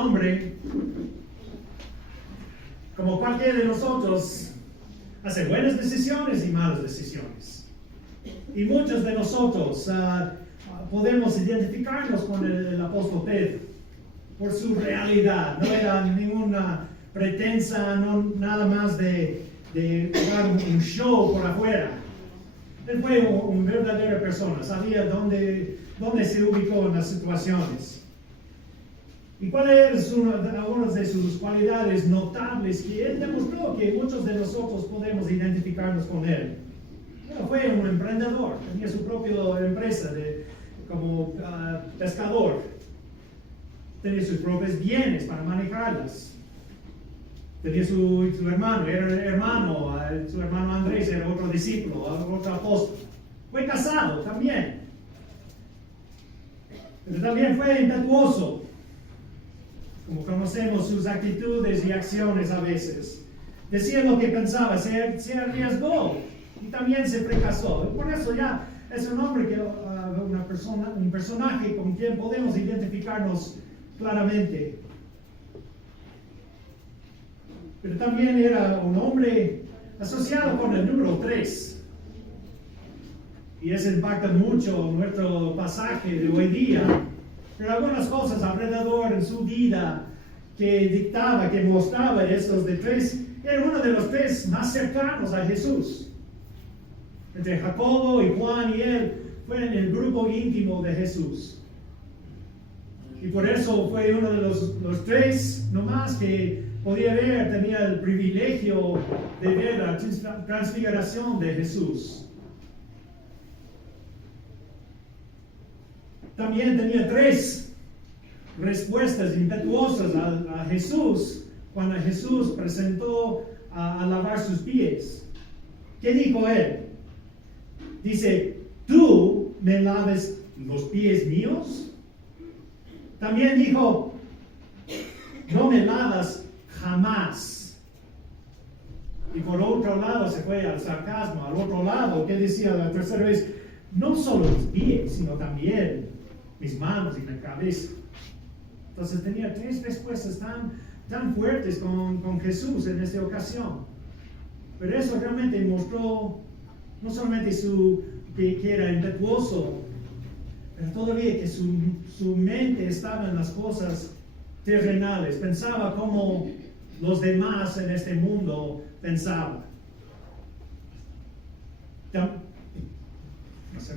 hombre, como cualquiera de nosotros, hace buenas decisiones y malas decisiones. Y muchos de nosotros podemos identificarnos con el apóstol Pedro por su realidad. No era ninguna pretensa, nada más de dar un show por afuera. Él fue una verdadera persona, sabía dónde se ubicó en las situaciones. ¿Y cuáles eran algunas de sus cualidades notables que él demostró que muchos de nosotros podemos identificarnos con él? Bueno, fue un emprendedor, tenía su propia empresa como pescador. Tenía sus propios bienes para manejarlas. Tenía su hermano, su hermano Andrés era otro discípulo, otro apóstol. Fue casado también. Pero también fue impetuoso. Como conocemos sus actitudes y acciones a veces. Decía lo que pensaba, se arriesgó y también se fracasó. Por eso ya es un hombre un personaje con quien podemos identificarnos claramente. Pero también era un hombre asociado con el número 3. Y eso impacta mucho nuestro pasaje de hoy día. Pero algunas cosas alrededor en su vida que mostraba estos de 3, era uno de los 3 más cercanos a Jesús. Entre Jacobo y Juan y él, fue en el grupo íntimo de Jesús. Y por eso fue uno de los 3 nomás que podía ver, tenía el privilegio de ver la transfiguración de Jesús. También tenía 3 respuestas impetuosas a Jesús cuando Jesús presentó a lavar sus pies. ¿Qué dijo él? Dice, ¿tú me laves los pies míos? También dijo, no me lavas jamás. Y por otro lado se fue al sarcasmo, al otro lado, que decía la tercera vez, no solo mis pies, sino también mis manos y mi cabeza. Entonces tenía 3 respuestas tan fuertes con Jesús en esta ocasión. Pero eso realmente mostró no solamente que era impetuoso, pero todavía que su mente estaba en las cosas terrenales. Pensaba como los demás en este mundo pensaban. No sé.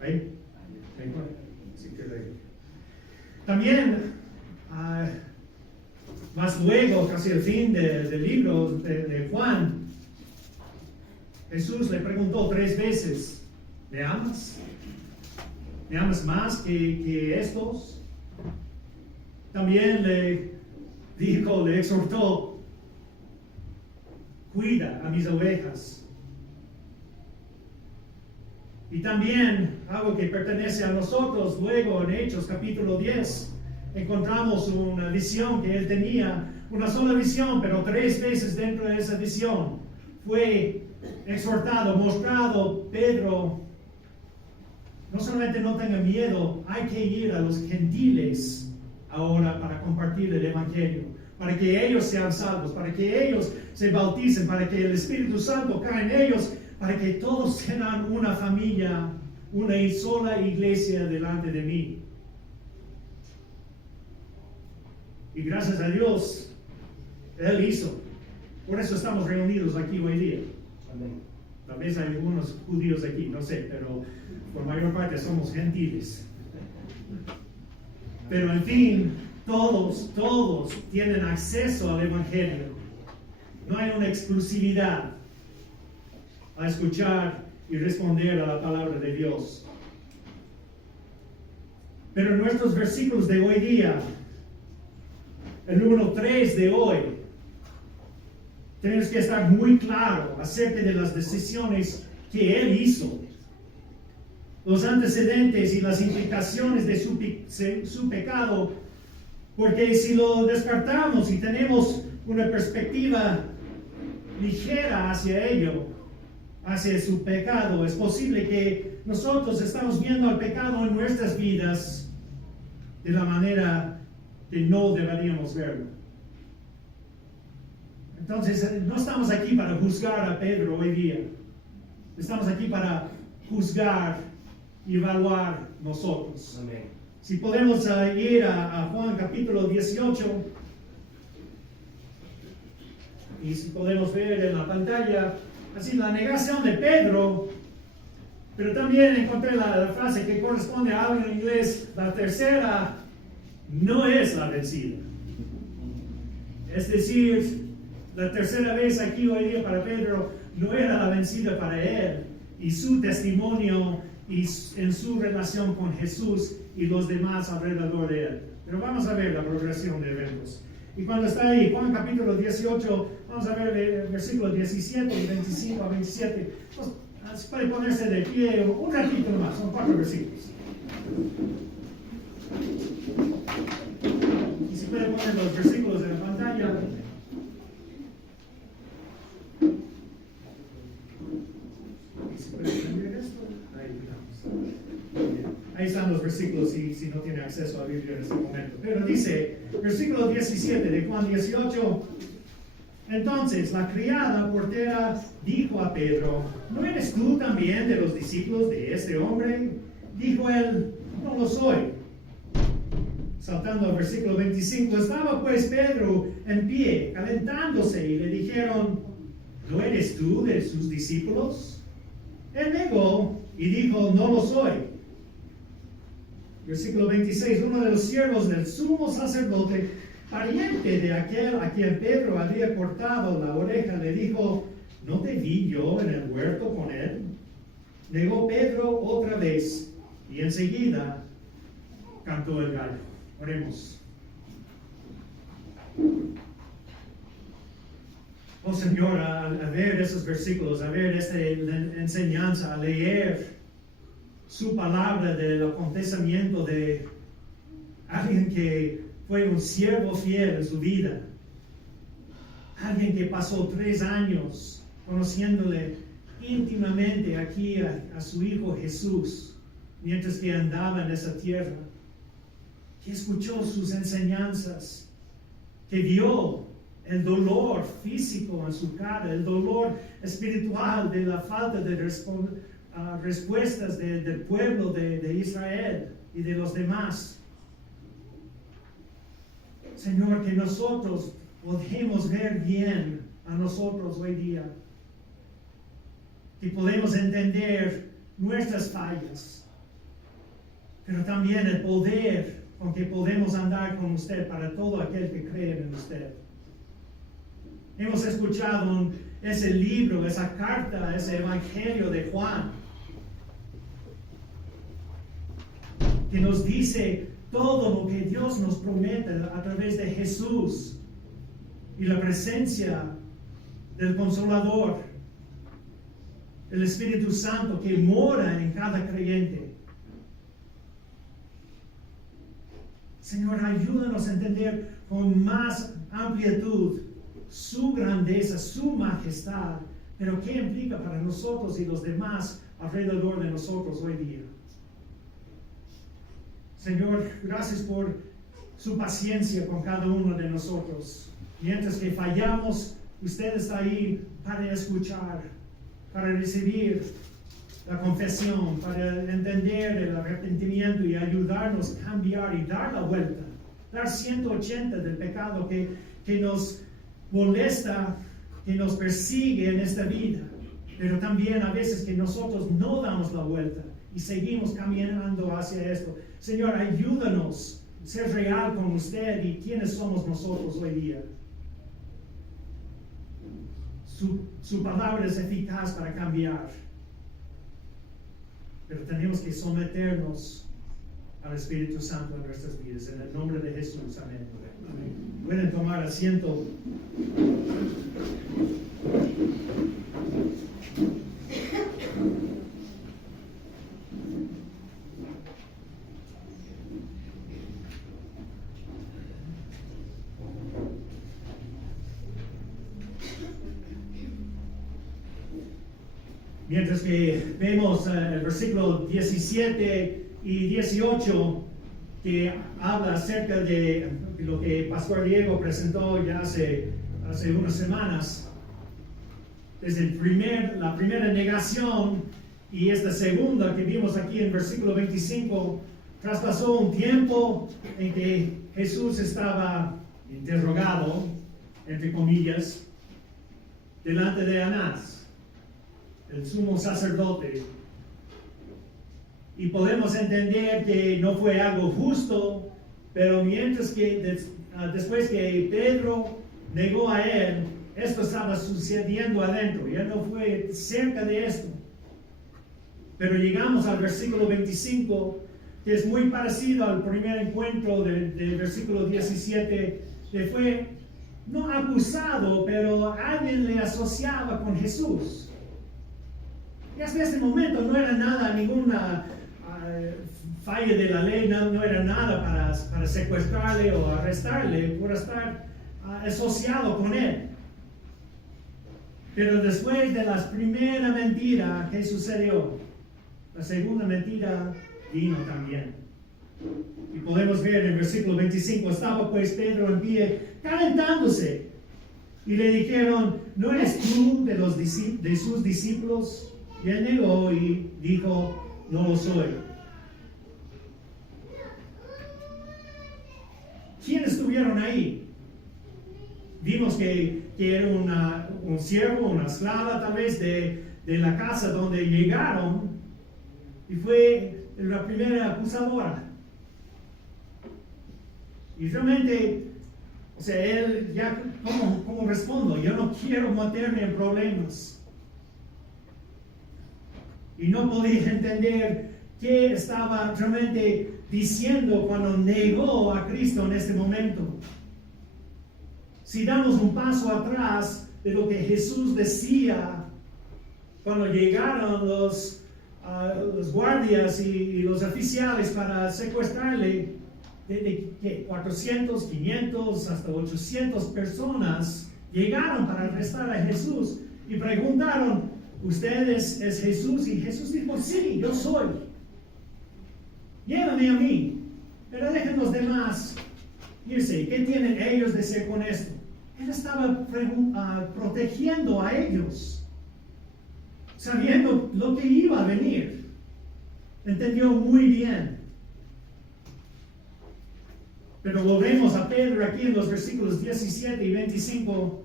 ¿Ahí? También, más luego, casi al fin del libro de Juan, Jesús le preguntó 3 veces, ¿me amas? ¿Me amas más que estos? También le exhortó, cuida a mis ovejas. Y también algo que pertenece a nosotros, luego en Hechos capítulo 10, encontramos una visión que él tenía, una sola visión, pero 3 veces dentro de esa visión fue exhortado, mostrado, Pedro, no solamente no tenga miedo, hay que ir a los gentiles ahora para compartir el evangelio, para que ellos sean salvos, para que ellos se bauticen, para que el Espíritu Santo caiga en ellos, para que todos sean una familia, una sola iglesia delante de mí. Y gracias a Dios, Él hizo. Por eso estamos reunidos aquí hoy día. Tal vez hay algunos judíos aquí, no sé, pero por mayor parte somos gentiles. Pero en fin, todos tienen acceso al Evangelio. No hay una exclusividad a escuchar y responder a la palabra de Dios. Pero en nuestros versículos de hoy día, el número 3 de hoy, tenemos que estar muy claro acerca de las decisiones que Él hizo, los antecedentes y las implicaciones de su pecado, porque si lo descartamos y tenemos una perspectiva ligera hacia ello, hacia su pecado. Es posible que nosotros estamos viendo el pecado en nuestras vidas de la manera que no deberíamos verlo. Entonces, no estamos aquí para juzgar a Pedro hoy día. Estamos aquí para juzgar y evaluar nosotros. Amén. Si podemos ir a Juan capítulo 18, y si podemos ver en la pantalla, así la negación de Pedro, pero también encontré la frase que corresponde a algo en inglés: la tercera no es la vencida. Es decir, la tercera vez aquí hoy día para Pedro no era la vencida para él, y su testimonio y en su relación con Jesús y los demás alrededor de él. Pero vamos a ver la progresión de eventos. Y cuando está ahí, Juan capítulo 18, vamos a ver versículos 17 y 25 a 27. Pues, puede ponerse de pie un ratito más, son 4 versículos. Y si puede poner los versículos en la pantalla. Y si puede cambiar esto, ahí estamos. Ahí están los versículos si no tiene acceso a la Biblia en este momento. Pero dice, versículo 17 de Juan 18. Entonces la criada portera dijo a Pedro: ¿no eres tú también de los discípulos de este hombre? Dijo él: no lo soy. Saltando al versículo 25, estaba pues Pedro en pie, calentándose, y le dijeron: ¿no eres tú de sus discípulos? Él negó y dijo: no lo soy. Versículo 26, uno de los siervos del sumo sacerdote, pariente de aquel a quien Pedro había cortado la oreja, le dijo: ¿no te vi yo en el huerto con él? Negó Pedro otra vez, y enseguida cantó el gallo. Oremos. Oh Señor, a ver esos versículos, a ver esta enseñanza, a leer su palabra del acontecimiento de alguien que fue un siervo fiel en su vida, alguien que pasó 3 años conociéndole íntimamente aquí a su Hijo Jesús, mientras que andaba en esa tierra, que escuchó sus enseñanzas, que vio el dolor físico en su cara, el dolor espiritual de la falta de respuestas del pueblo de Israel y de los demás. Señor, que nosotros podemos ver bien a nosotros hoy día, que podemos entender nuestras fallas, pero también el poder con que podemos andar con usted para todo aquel que cree en usted. Hemos escuchado ese libro, esa carta, ese evangelio de Juan, que nos dice todo lo que Dios nos promete a través de Jesús y la presencia del Consolador, el Espíritu Santo que mora en cada creyente. Señor, ayúdanos a entender con más amplitud su grandeza, su majestad, pero qué implica para nosotros y los demás alrededor de nosotros hoy día. Señor, gracias por su paciencia con cada uno de nosotros. Mientras que fallamos, usted está ahí para escuchar, para recibir la confesión, para entender el arrepentimiento y ayudarnos a cambiar y dar la vuelta, dar 180 del pecado que nos molesta, que nos persigue en esta vida, pero también a veces que nosotros no damos la vuelta y seguimos caminando hacia esto. Señor, ayúdanos a ser real con usted y quiénes somos nosotros hoy día. Su palabra es eficaz para cambiar, pero tenemos que someternos al Espíritu Santo en nuestras vidas. En el nombre de Jesús, amén. Amén. Pueden tomar asiento. Mientras que vemos el versículo 17 y 18 que habla acerca de lo que Pastor Diego presentó ya hace unas semanas, desde la primera negación y esta segunda que vimos aquí en versículo 25, traspasó un tiempo en que Jesús estaba interrogado, entre comillas, delante de Anás, el sumo sacerdote. Y podemos entender que no fue algo justo, pero mientras que después que Pedro negó a él, esto estaba sucediendo adentro, ya no fue cerca de esto. Pero llegamos al versículo 25, que es muy parecido al primer encuentro del versículo 17, que fue no acusado, pero alguien le asociaba con Jesús. Y hasta este momento no era nada, ninguna falla de la ley, no era nada para secuestrarle o arrestarle por estar asociado con él. Pero después de la primera mentira, ¿qué sucedió? La segunda mentira vino también. Y podemos ver en el versículo 25, estaba pues Pedro en pie, calentándose. Y le dijeron, ¿no eres tú de sus discípulos? Y él negó y dijo, no lo soy. ¿Quiénes estuvieron ahí? Vimos que era un siervo, una esclava tal vez de la casa donde llegaron, y fue la primera acusadora. Y realmente, o sea, él ya, ¿cómo respondo? Yo no quiero meterme en problemas. Y no podía entender qué estaba realmente diciendo cuando negó a Cristo en este momento. Si damos un paso atrás de lo que Jesús decía cuando llegaron los guardias y los oficiales para secuestrarle, de 400, 500, hasta 800 personas llegaron para arrestar a Jesús y preguntaron, ¿usted es Jesús? Y Jesús dijo, sí, yo soy. Llévame a mí, pero dejen los demás irse. ¿Qué tienen ellos de hacer con esto? Él estaba protegiendo a ellos, sabiendo lo que iba a venir. Entendió muy bien. Pero volvemos a Pedro aquí en los versículos 17 y 25.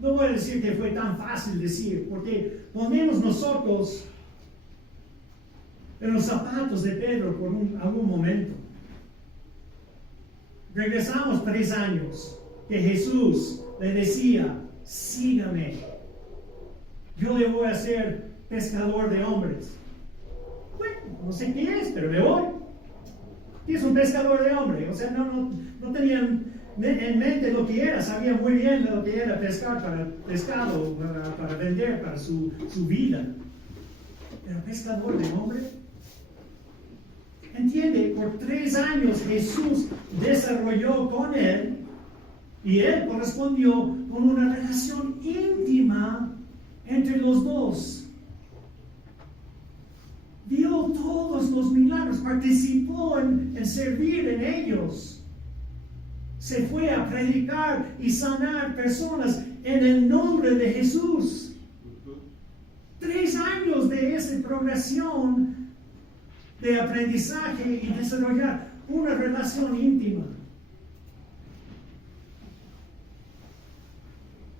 No voy a decir que fue tan fácil decir, porque ponemos nosotros en los zapatos de Pedro por algún momento. Regresamos 3 años que Jesús le decía, sígame, yo le voy a hacer pescador de hombres. Bueno, no sé qué es, pero le voy. ¿Qué es un pescador de hombres? O sea, no tenían en mente lo que era, sabía muy bien lo que era pescar para pescado, para vender, para su vida. Pero pescador de hombres. Entiende, por 3 años Jesús desarrolló con él y él correspondió con una relación íntima entre los dos. Vio todos los milagros, participó en servir en ellos. Se fue a predicar y sanar personas en el nombre de Jesús. 3 años de esa progresión de aprendizaje y desarrollar una relación íntima.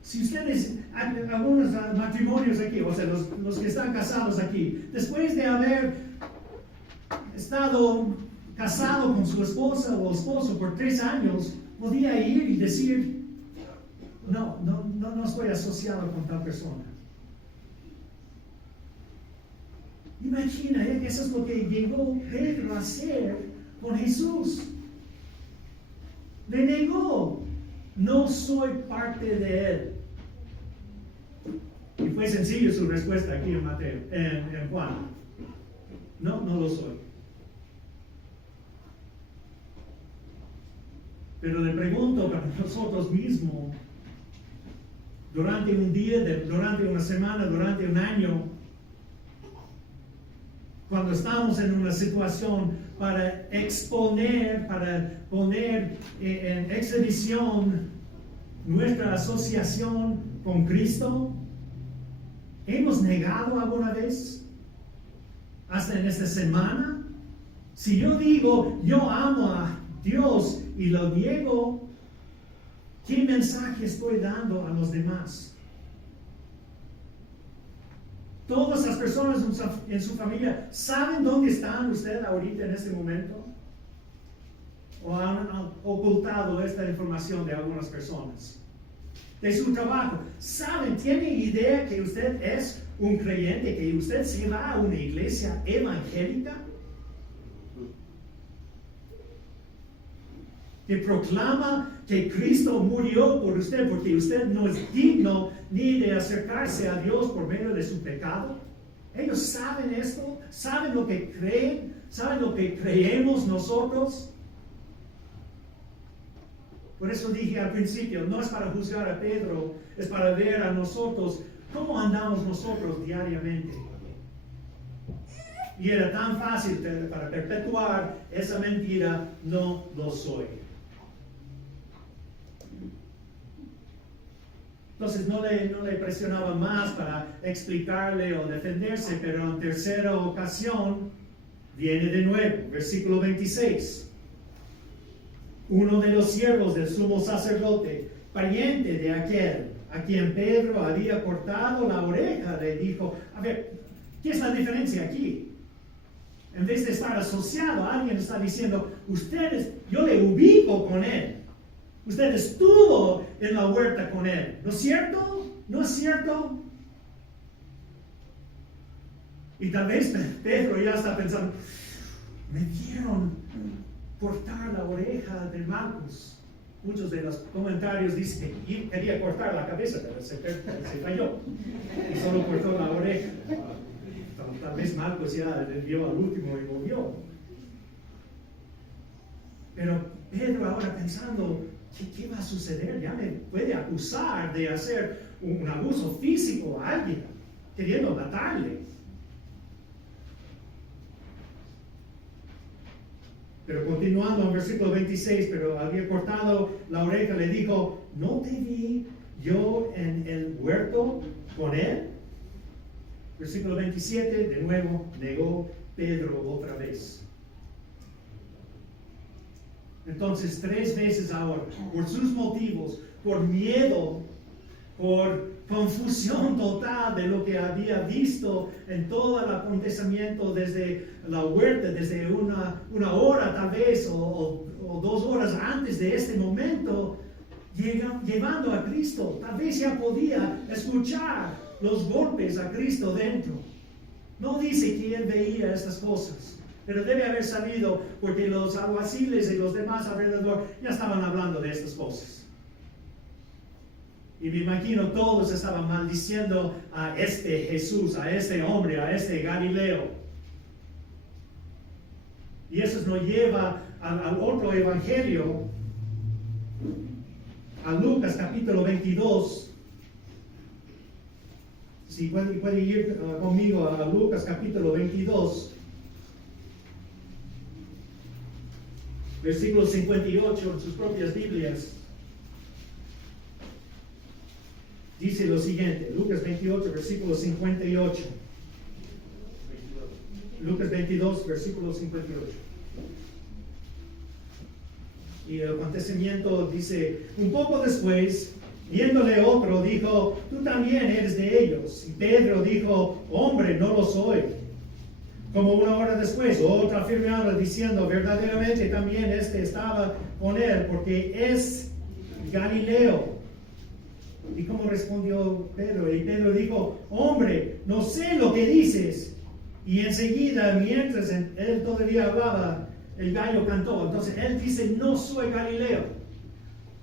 Si ustedes, algunos matrimonios aquí, o sea, los que están casados aquí, después de haber estado casado con su esposa o esposo por 3 años, podía ir y decir, no estoy asociado con tal persona. Imagina, eso es lo que llegó Pedro a hacer con Jesús. Le negó, no soy parte de él. Y fue sencillo su respuesta aquí en Mateo, en Juan. No lo soy. Pero le pregunto para nosotros mismos, durante un día, durante una semana, durante un año, cuando estamos en una situación para exponer, para poner en exhibición nuestra asociación con Cristo? ¿Hemos negado alguna vez? Hasta en esta semana. Si yo digo, yo amo a Dios y lo niego, ¿qué mensaje estoy dando a los demás? Todas las personas en su familia, ¿saben dónde están ustedes ahorita en este momento? ¿O han ocultado esta información de algunas personas? De su trabajo, ¿saben? ¿Tienen idea que usted es un creyente, que usted se va a una iglesia evangélica? Que proclama que Cristo murió por usted porque usted no es digno ni de acercarse a Dios por medio de su pecado. Ellos saben esto, saben lo que creen, saben lo que creemos nosotros. Por eso dije al principio, no es para juzgar a Pedro, es para ver a nosotros cómo andamos nosotros diariamente. Y era tan fácil para perpetuar esa mentira, no lo soy. Entonces no le presionaba más para explicarle o defenderse, pero en tercera ocasión viene de nuevo, versículo 26. Uno de los siervos del sumo sacerdote, pariente de aquel a quien Pedro había cortado la oreja, le dijo, a ver, ¿qué es la diferencia aquí? En vez de estar asociado, alguien está diciendo, yo le ubico con él. Usted estuvo en la huerta con él. ¿No es cierto? ¿No es cierto? Y tal vez Pedro ya está pensando, me dieron cortar la oreja de Marcos. Muchos de los comentarios dicen que quería cortar la cabeza, pero se falló. Y solo cortó la oreja. Tal vez Marcos ya le dio al último y volvió. Pero Pedro ahora pensando, ¿qué va a suceder? Ya me puede acusar de hacer un abuso físico a alguien, queriendo matarle. Pero continuando en versículo 26, pero había cortado la oreja, le dijo, ¿no te vi yo en el huerto con él? Versículo 27, de nuevo negó Pedro otra vez. Entonces, 3 veces ahora, por sus motivos, por miedo, por confusión total de lo que había visto en todo el acontecimiento desde la huerta, desde una hora tal vez, o 2 horas antes de este momento, llevando a Cristo. Tal vez ya podía escuchar los golpes a Cristo dentro. No dice que él veía estas cosas. Pero debe haber sabido porque los alguaciles y los demás alrededor ya estaban hablando de estas cosas. Y me imagino todos estaban maldiciendo a este Jesús, a este hombre, a este Galileo. Y eso nos lleva al otro evangelio, a Lucas capítulo 22. Si puede ir conmigo a Lucas capítulo 22. Versículo 58 en sus propias Biblias. Dice lo siguiente, Lucas 28, versículo 58. Lucas 22, versículo 58. Y el acontecimiento dice, un poco después, viéndole otro, dijo, tú también eres de ellos. Y Pedro dijo, hombre, no lo soy. Como 1 hora después, otra afirmaba diciendo, verdaderamente también estaba con él, porque es Galileo. ¿Y cómo respondió Pedro? Y Pedro dijo, hombre, no sé lo que dices. Y enseguida, mientras él todavía hablaba, el gallo cantó. Entonces él dice, no soy Galileo.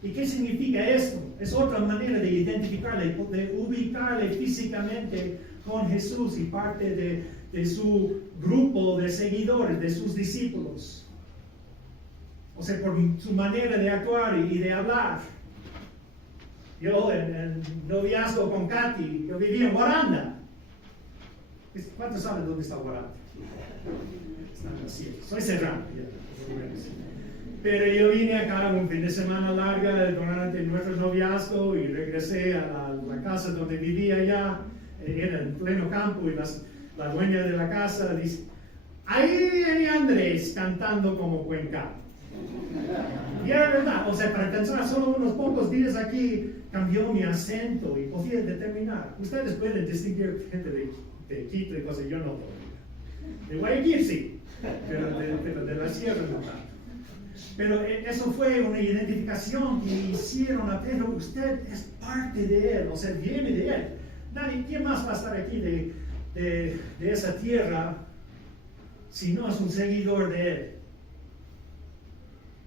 ¿Y qué significa esto? Es otra manera de identificarle, de ubicarle físicamente con Jesús y parte de su grupo de seguidores, de sus discípulos. O sea, por su manera de actuar y de hablar. Yo en noviazgo con Katy, yo vivía en Guaranda. ¿Cuántos saben dónde está Guarato? Está en la sierra. Soy serrano. Pero yo vine acá un fin de semana larga durante nuestro noviazgo y regresé a la casa donde vivía allá. Era en pleno campo y la dueña de la casa dice, ahí viene Andrés cantando como Cuenca. Y era verdad, o sea, para pensar solo unos pocos días aquí cambió mi acento y podía determinar. Ustedes pueden distinguir gente de Quito y cosas, yo no todavía. De Guayaquil sí, pero de la sierra no tanto. Pero eso fue una identificación que hicieron a Pedro. Usted es parte de él, o sea, viene de él. Nadie, ¿quién más va a estar aquí de esa tierra si no es un seguidor de él?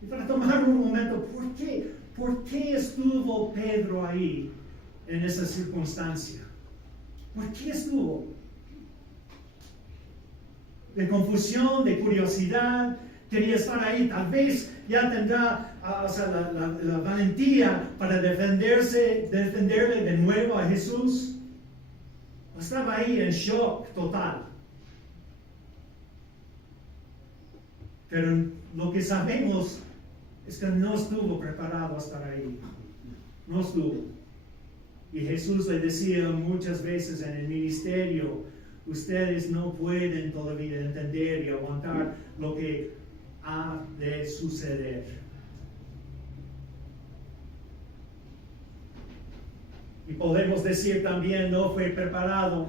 Y para tomar un momento, ¿por qué? ¿Por qué estuvo Pedro ahí en esa circunstancia? ¿Por qué estuvo? De confusión, de curiosidad, quería estar ahí, tal vez ya tendrá la valentía para defenderle de nuevo a Jesús. Estaba ahí en shock total. Pero lo que sabemos es que no estuvo preparado a estar ahí. No estuvo. Y Jesús le decía muchas veces en el ministerio, ustedes no pueden todavía entender y aguantar lo que ha de suceder. Y podemos decir también no fue preparado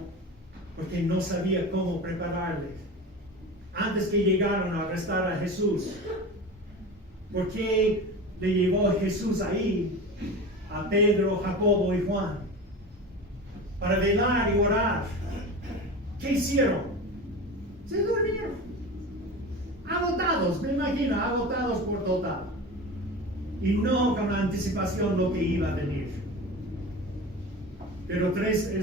porque no sabía cómo prepararle. Antes que llegaron a arrestar a Jesús, ¿por qué le llevó Jesús ahí a Pedro, Jacobo y Juan? Para velar y orar. ¿Qué hicieron? Se durmieron. Agotados, me imagino, agotados por total. Y no con la anticipación lo que iba a venir. Pero tres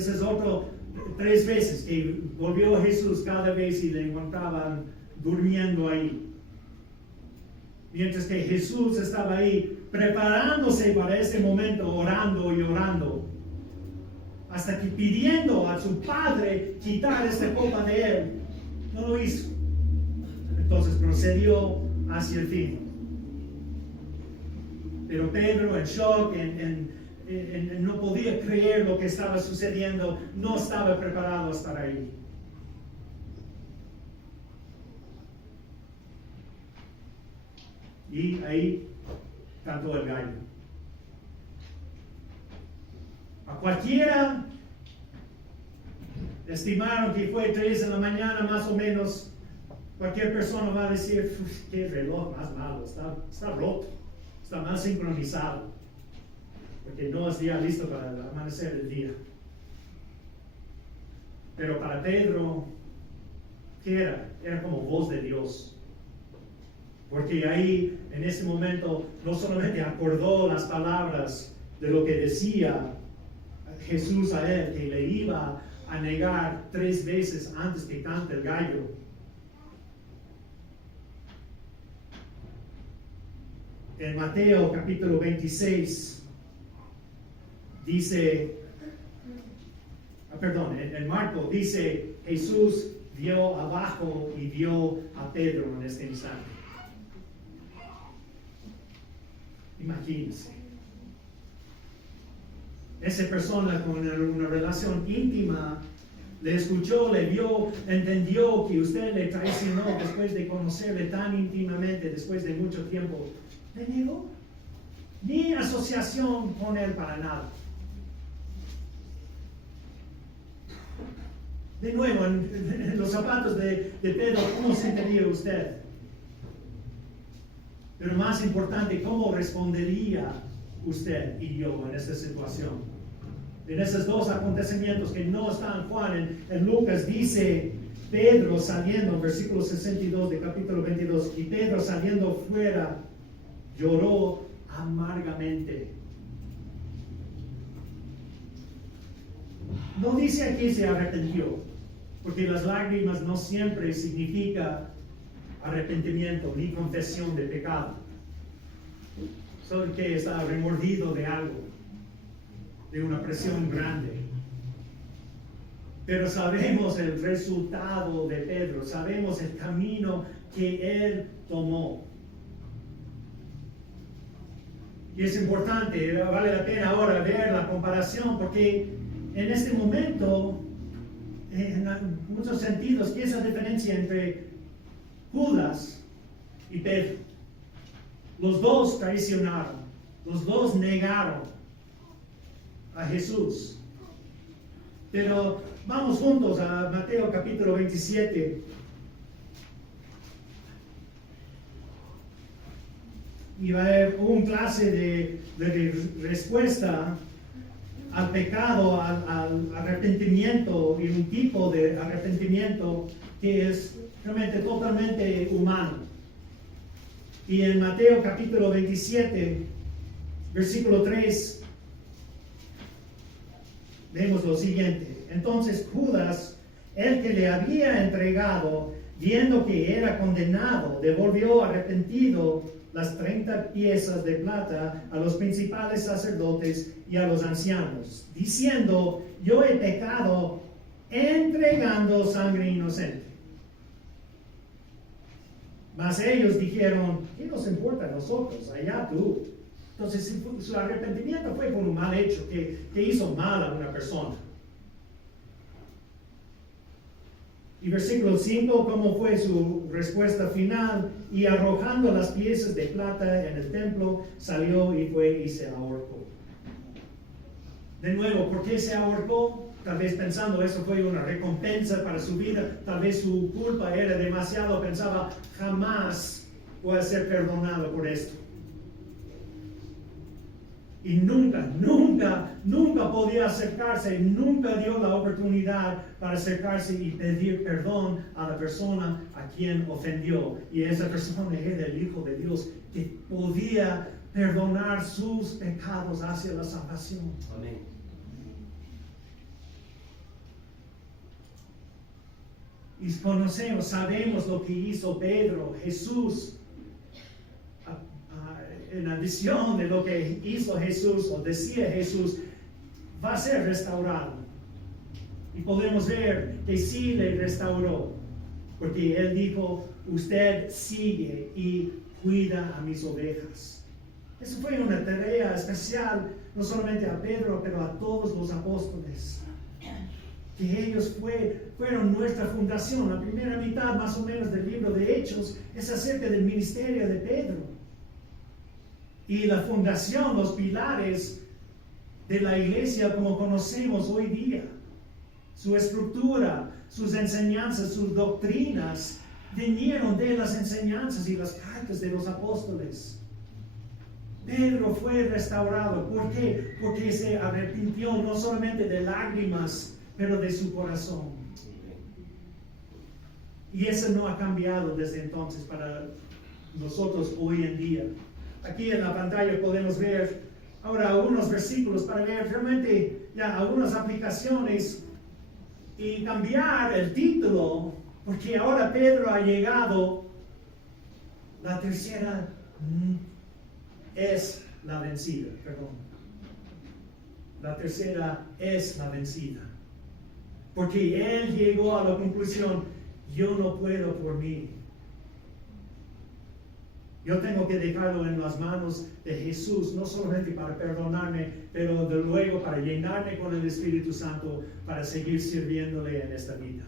veces que volvió Jesús cada vez y le encontraban durmiendo ahí. Mientras que Jesús estaba ahí preparándose para ese momento, orando y orando. Hasta que pidiendo a su Padre quitar esta copa de él, no lo hizo. Entonces procedió hacia el fin. Pero Pedro, en shock, no podía creer lo que estaba sucediendo, no estaba preparado a estar ahí. Y ahí cantó el gallo. A cualquiera estimaron que fue 3 de la mañana más o menos. Cualquier persona va a decir, qué reloj más malo, está roto, está mal sincronizado, porque no es día listo para el amanecer del día. Pero para Pedro, ¿qué era? Era como voz de Dios. Porque ahí, en ese momento, no solamente acordó las palabras de lo que decía Jesús a él, que le iba a negar 3 veces antes que cante el gallo. En Mateo capítulo 26 dice, en Marcos dice, Jesús vio abajo y vio a Pedro en este instante. Imagínense. Esa persona con una relación íntima le escuchó, le vio, entendió que usted le traicionó después de conocerle tan íntimamente, después de mucho tiempo. Le negó. Ni asociación con él para nada. De nuevo, en los zapatos de Pedro, ¿cómo sentiría usted? Pero más importante, ¿cómo respondería usted y yo en esta situación? En esos 2 acontecimientos que no están Juan, en Lucas dice, Pedro saliendo, versículo 62 de capítulo 22, y Pedro saliendo fuera, lloró amargamente. No dice aquí se arrepintió, porque las lágrimas no siempre significa arrepentimiento ni confesión de pecado. Solo que está remordido de algo, de una presión grande. Pero sabemos el resultado de Pedro, sabemos el camino que él tomó. Y es importante, vale la pena ahora ver la comparación, porque en este momento, en muchos sentidos, ¿qué es la diferencia entre Judas y Pedro? Los dos traicionaron, los dos negaron a Jesús. Pero vamos juntos a Mateo capítulo 27. Y va a haber un clase de respuesta al pecado, al arrepentimiento, y un tipo de arrepentimiento que es realmente totalmente humano. Y en Mateo capítulo 27, versículo 3, vemos lo siguiente. Entonces Judas, el que le había entregado, viendo que era condenado, devolvió arrepentido las 30 piezas de plata a los principales sacerdotes y a los ancianos, diciendo: yo he pecado entregando sangre inocente. Mas ellos dijeron: ¿qué nos importa a nosotros? Allá tú. Entonces su arrepentimiento fue por un mal hecho, que hizo mal a una persona. Y versículo 5, ¿cómo fue su respuesta final? Y arrojando las piezas de plata en el templo, salió y fue y se ahorcó. De nuevo, ¿por qué se ahorcó? Tal vez pensando eso fue una recompensa para su vida, tal vez su culpa era demasiado, pensaba: jamás voy a ser perdonado por esto. Y nunca podía acercarse, nunca dio la oportunidad para acercarse y pedir perdón a la persona a quien ofendió. Y esa persona era el Hijo de Dios, que podía perdonar sus pecados hacia la salvación. Amén. Y conocemos, sabemos lo que hizo Pedro, Jesús. En adición de lo que hizo Jesús o decía Jesús, va a ser restaurado. Y podemos ver que sí le restauró, porque él dijo: usted sigue y cuida a mis ovejas. Eso fue una tarea especial, no solamente a Pedro, pero a todos los apóstoles. Que ellos fueron nuestra fundación. La primera mitad más o menos del libro de Hechos es acerca del ministerio de Pedro. Y la fundación, los pilares de la iglesia como conocemos hoy día, su estructura, sus enseñanzas, sus doctrinas, vinieron de las enseñanzas y las cartas de los apóstoles. Pedro fue restaurado. ¿Por qué? Porque se arrepintió no solamente de lágrimas, pero de su corazón. Y eso no ha cambiado desde entonces para nosotros hoy en día. Aquí en la pantalla podemos ver ahora algunos versículos para ver realmente ya algunas aplicaciones y cambiar el título, porque ahora Pedro ha llegado. La tercera es la vencida, perdón. La tercera es la vencida. Porque él llegó a la conclusión: yo no puedo por mí. Yo tengo que dejarlo en las manos de Jesús, no solamente para perdonarme, pero de luego para llenarme con el Espíritu Santo, para seguir sirviéndole en esta vida.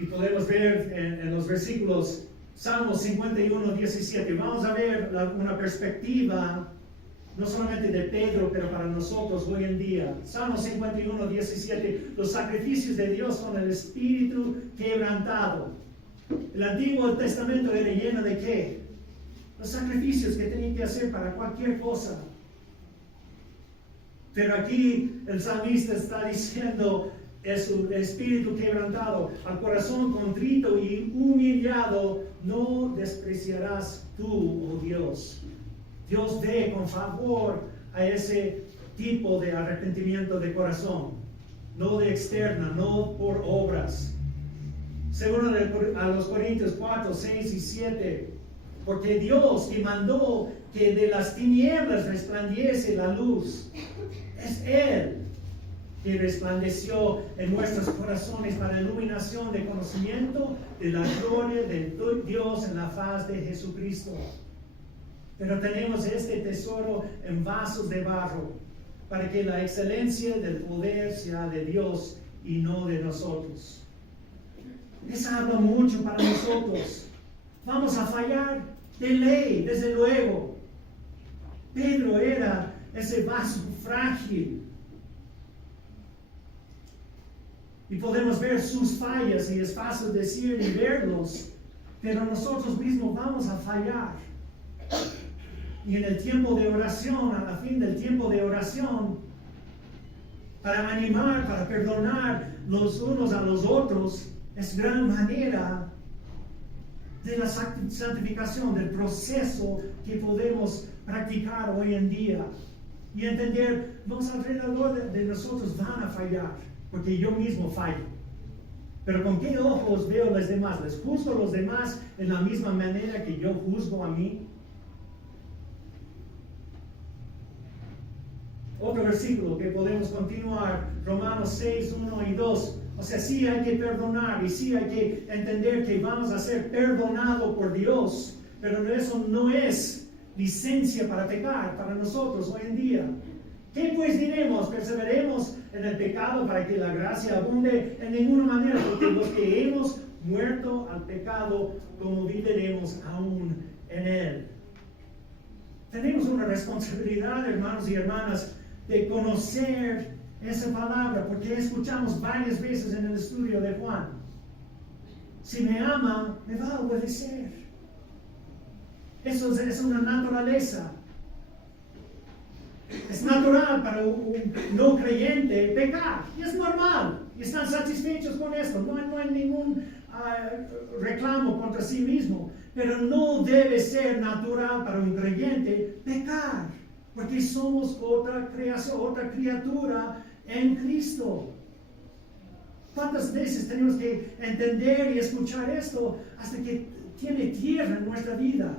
Y podemos ver en los versículos, Salmos 51, 17, vamos a ver una perspectiva, no solamente de Pedro, pero para nosotros hoy en día. Salmos 51, 17, los sacrificios de Dios son el espíritu quebrantado. El Antiguo Testamento era lleno de ¿qué? Los sacrificios que tenían que hacer para cualquier cosa. Pero aquí el salmista está diciendo: es un espíritu quebrantado, al corazón contrito y humillado, no despreciarás tú, oh Dios. Dios ve con favor a ese tipo de arrepentimiento de corazón, no de externa, no por obras. Segundo a los Corintios 4, 6 y 7, porque Dios que mandó que de las tinieblas resplandeciese la luz, es Él que resplandeció en nuestros corazones para iluminación de conocimiento de la gloria de Dios en la faz de Jesucristo. Pero tenemos este tesoro en vasos de barro, para que la excelencia del poder sea de Dios y no de nosotros. Eso habla mucho para nosotros. Vamos a fallar de ley, desde luego. Pedro era ese vaso frágil. Y podemos ver sus fallas y es fácil decir y verlos, pero nosotros mismos vamos a fallar. Y en el tiempo de oración, a la fin del tiempo de oración, para animar, para perdonar los unos a los otros, es gran manera de la santificación, del proceso que podemos practicar hoy en día. Y entender, los alrededor de nosotros van a fallar, porque yo mismo fallo. Pero ¿con qué ojos veo a los demás? ¿Les juzgo a los demás en la misma manera que yo juzgo a mí? Otro versículo que podemos continuar, Romanos 6, 1 y 2. O sea, sí hay que perdonar y sí hay que entender que vamos a ser perdonados por Dios, pero eso no es licencia para pecar para nosotros hoy en día. ¿Qué pues diremos? ¿Perseveremos en el pecado para que la gracia abunde? En ninguna manera, porque los que hemos muerto al pecado, como viviremos aún en él. Tenemos una responsabilidad, hermanos y hermanas, de conocer esa palabra, porque escuchamos varias veces en el estudio de Juan. Si me ama, me va a obedecer. Eso es una naturaleza. Es natural para un no creyente pecar, y es normal, y están satisfechos con esto. No hay ningún reclamo contra sí mismo, pero no debe ser natural para un creyente pecar, porque somos otra creación, otra criatura en Cristo. ¿Cuántas veces tenemos que entender y escuchar esto hasta que tiene tierra en nuestra vida?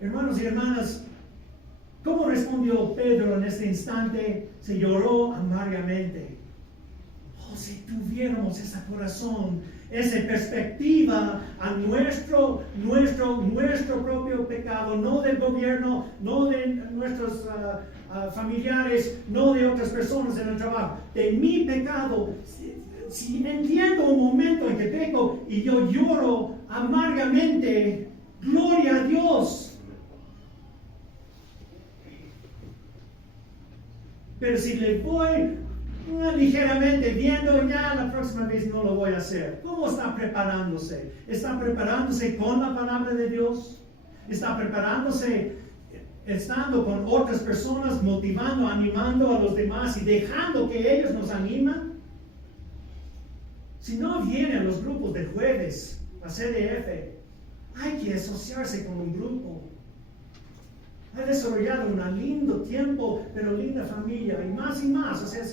Hermanos y hermanas, ¿cómo respondió Pedro en este instante? Se lloró amargamente. Oh, si tuviéramos ese corazón, esa perspectiva a nuestro propio pecado, no del gobierno, no de nuestros familiares, no de otras personas en el trabajo, de mi pecado. Si entiendo un momento en que peco y yo lloro amargamente, gloria a Dios. Pero si le voy ligeramente viendo, ya la próxima vez no lo voy a hacer. ¿Cómo está preparándose? ¿Está preparándose con la palabra de Dios? ¿Está preparándose estando con otras personas, motivando, animando a los demás y dejando que ellos nos animan? Si no viene a los grupos de jueves, a CDF, hay que asociarse con un grupo. Ha desarrollado un lindo tiempo, pero linda familia, y más, o sea,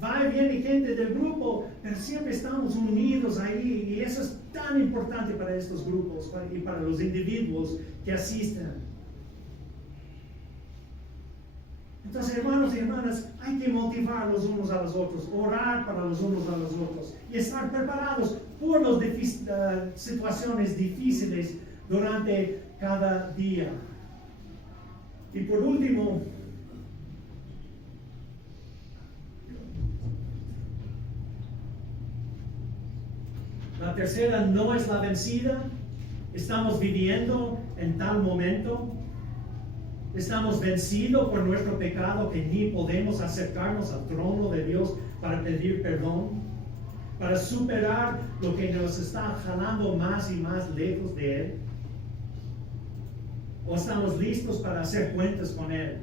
va y viene gente del grupo, pero siempre estamos unidos ahí, y eso es tan importante para estos grupos y para los individuos que asisten. Entonces, hermanos y hermanas, hay que motivar los unos a los otros, orar para los unos a los otros, y estar preparados por las situaciones difíciles durante cada día. Y por último, la tercera no es la vencida. Estamos viviendo en tal momento. Estamos vencidos por nuestro pecado que ni podemos acercarnos al trono de Dios para pedir perdón, para superar lo que nos está jalando más y más lejos de Él. ¿O estamos listos para hacer cuentas con Él?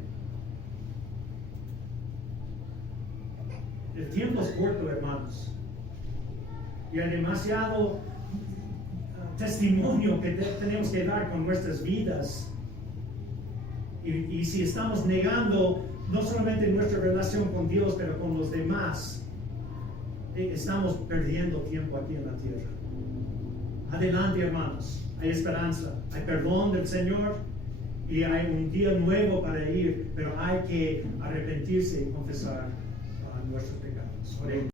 El tiempo es corto, hermanos. Y hay demasiado testimonio que tenemos que dar con nuestras vidas. Y si estamos negando no solamente nuestra relación con Dios, pero con los demás, estamos perdiendo tiempo aquí en la tierra. Adelante, hermanos. Hay esperanza, hay perdón del Señor, y hay un día nuevo para ir, pero hay que arrepentirse y confesar nuestros pecados. Oremos.